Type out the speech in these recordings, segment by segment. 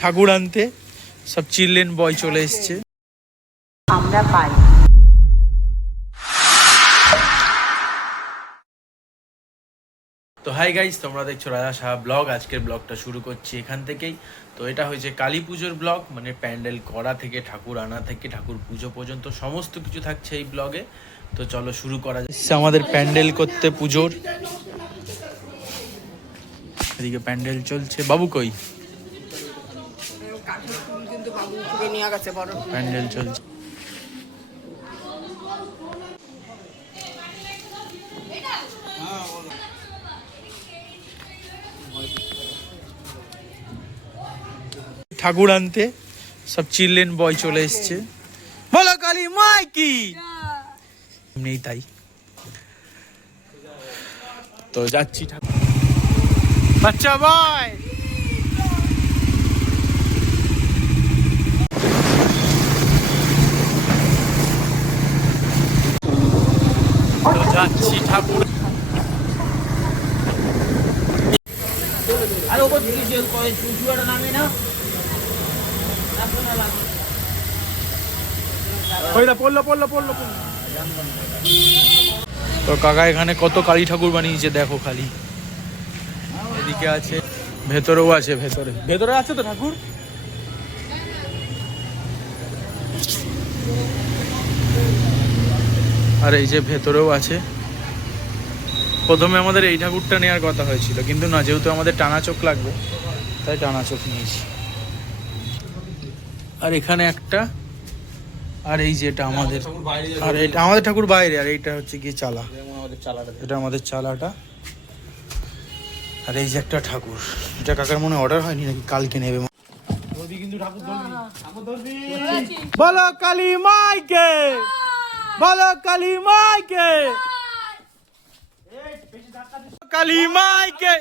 ঠাকুর আনতে সব চিলড্রেন বয় চলে এসছে। আমরা পাই তো হাই গাইস, তোমরা দেখছো রাজা সাহা ব্লগ। আজকের ব্লগটা শুরু করছি এখান থেকেই। তো এটা হয়েছে কালী পুজোর ব্লগ, মানে প্যান্ডেল করা থেকে ঠাকুর আনা থেকে ঠাকুর পুজো পর্যন্ত সমস্ত কিছু থাকছে এই ব্লগে। তো চলো শুরু করা যাচ্ছে আমাদের প্যান্ডেল করতে পুজোর। এদিকে প্যান্ডেল চলছে। বাবু কই? প্যান্ডেল চলছে। ঠাকুর আনতে সব চিলড্রেন বয় চলে এসছে। বলো কালী মাই কি নেই তাই। তো যাচ্ছি ঠাকুর। বাচ্চা বয় তো যাচ্ছি ঠাকুর। তো কাকা এখানে কত কালী ঠাকুর বানিয়েছে দেখো খালি। এদিকে আছে, ভেতরেও আছে। ভেতরে আছে তো ঠাকুর। আর এই যে ভেতরেও আছে। প্রথমে আমাদের এই ঠাকুরটা নেওয়ার কথা হয়েছিল, কিন্তু না, যেহেতু আমাদের টানা চোখ লাগবে তাই টানা চোখ নিয়েছি। আর এখানে একটা, আর এই যে এটা আমাদের, আর এটা আমাদের ঠাকুর বাইরে, আর এইটা হচ্ছে গিয়ে চালা। এটা আমাদের চালাটা। আর এই যে একটা ঠাকুর, এটা কাকার মনে অর্ডার হয়নি নাকি, কালকে নেবে। বলো কালী মাইকে, বলো কালী মাইকে, কালী মাইকে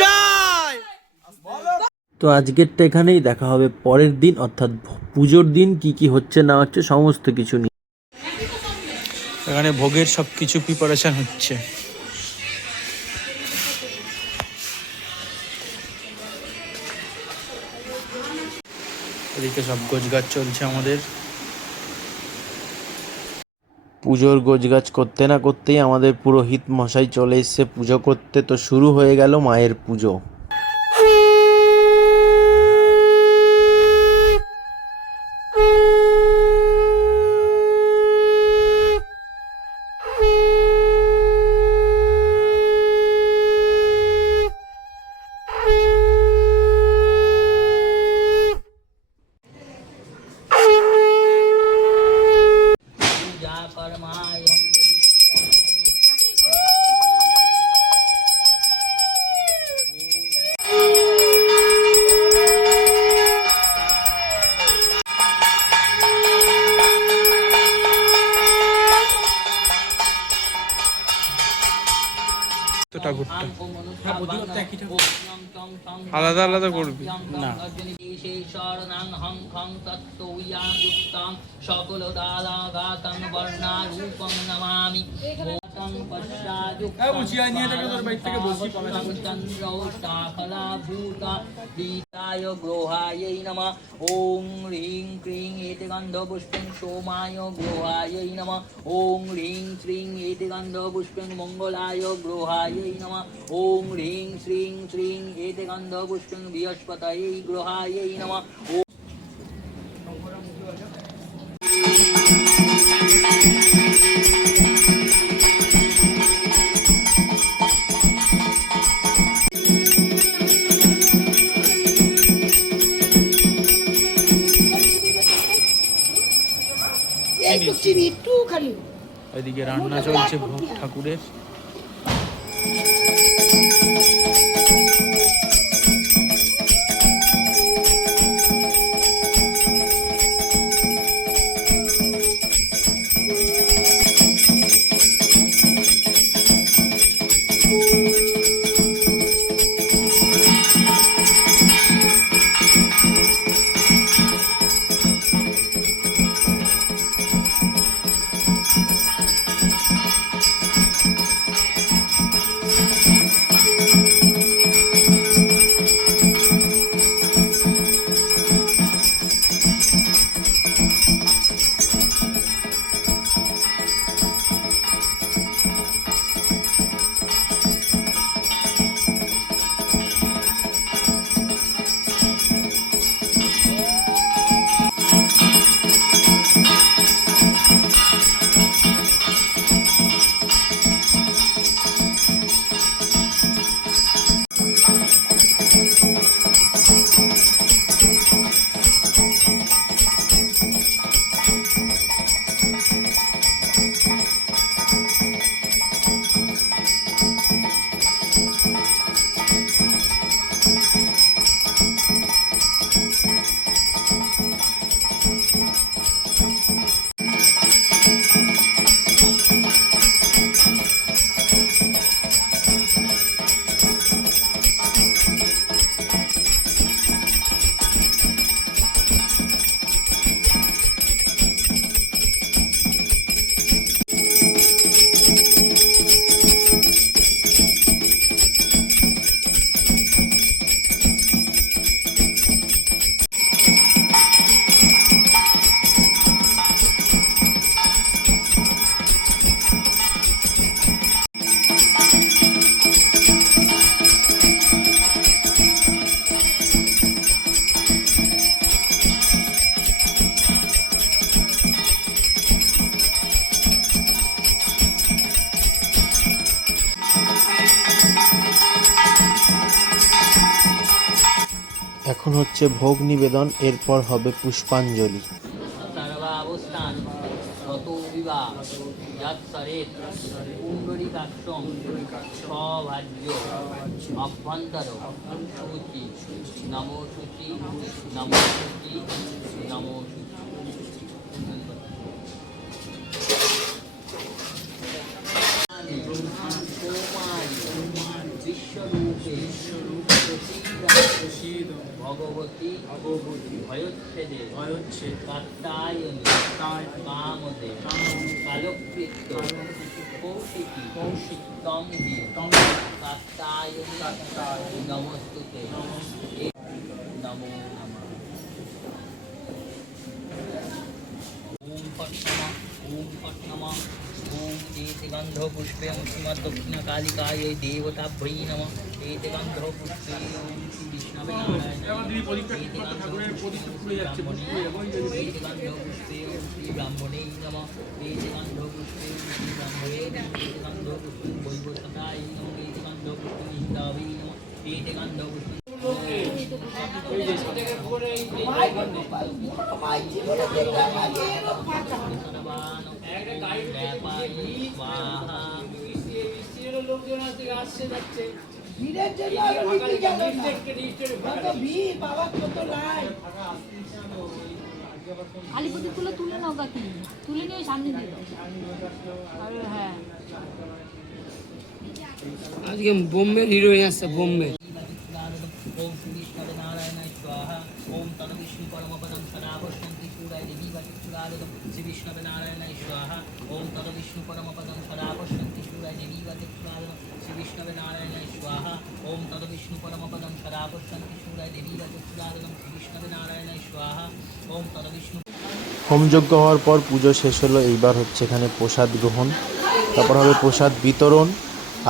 জয়। তো আজকেরটা এখানেই, দেখা হবে পরের দিন, অর্থাৎ পুজোর দিন কি কি হচ্ছে না হচ্ছে সমস্ত কিছু নিয়ে। এখানে ভোগের সব কিছু প্রিপারেশন হচ্ছে। এদিকে সব গোছগাছ চলছে আমাদের। পুজোর গোছগাছ করতে না করতেই আমাদের পুরোহিত মশাই চলে এসছে পুজো করতে। তো শুরু হয়ে গেল মায়ের পুজো। তো ঠাকুরটা আলাদা আলাদা করবি না। সকল দালা গাতং বর্ণা রূপং নমামি গ্রহায় নমঃ। ওং হ্রিং ক্রিং এতে গন্ধ পুষ্পং সোমায় গ্রহায় নমঃ। ওং হ্রিং শ্রীং এতে গন্ধ পুষ্পং মঙ্গলায় গ্রহায় নমঃ। ওং হ্রিং শ্রীং শ্রীং এতে গন্ধ পুষ্পং বৃহস্পতয়ে গ্রহায় নমঃ। এদিকে রান্না চলছে ভোগ ঠাকুরের। এখন হচ্ছে ভোগ নিবেদন, এরপর হবে পুষ্পাঞ্জলি। সর্বাবস্থান ততো বিবাহ যৎসরেত পুণ্ডরীকাক্ষং স্বভাজ্য অভ্যন্তর শুচি নমো শুচি নমো শুচি নমো বিশ্বরূপে ভগবতী ভয়োচ্ছেদে কাত্তায়নী কামদে কালকৃত্য কৌশিকী তং হি কাত্তায়নী নমস্তুতে নমো নমঃ। ওম ফট নমঃ ওম ফট নমঃ ওম এতে গন্ধ পুষ্পে শ্রীমদ দক্ষিণ কালিকায় দেবতাভ্যৈ নমঃ এতে গন্ধ পুষ্পে ওম শ্রী বিষ্ণবে নারায়ণ ব্রাহ্মণে নমঃ এতে গন্ধ পুষ্পে শ্রী ব্রাহ্মণে গন্ধ পুষ্পে বৈবসতায় নমঃ এতে গন্ধ পুষ্পে নিহিতাবে নমঃ এতে গন্ধ পুষ্পে আলিপুরগুলো তুলে নাও কাকি, তুলে নিয়ে সামনে দিয়ে দাও। আরে হ্যাঁ, আজকে বোম্বে হিরোইন আসছে, বোম্বে। ওম শ্রী বিষ্ণবে নারায়ণায় স্বাহা ওম তদ বিষ্ণু পরমপদম সদা পশ্যন্তি সূরায় দেবী বাচুরালদম শ্রী বিষ্ণবে নারায়ণায় স্বাহা ওম তদ বিষ্ণু পরমপদম সদা পশ্যন্তি সূরায় দেবী বাচুরালদম শ্রী বিষ্ণবে নারায়ণায় স্বাহা ওম তদ বিষ্ণু পরমপদম সদা পশ্যন্তি সূরায় দেবী বাচুরালদম শ্রী বিষ্ণবে নারায়ণায় স্বাহা ওম তদ বিষ্ণু। হোমযজ্ঞ হওয়ার পর পুজো শেষ হলো, এইবার হচ্ছে এখানে প্রসাদ গ্রহণ, তারপর হবে প্রসাদ বিতরণ,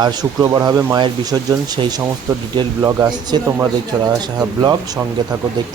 আর শুক্রবার হবে মায়ের বিসর্জন। সেই সমস্ত ডিটেল ব্লগ আসছে, তোমরা দেখছো রাজা সাহা ব্লগ, সঙ্গে থাকো দেখতে।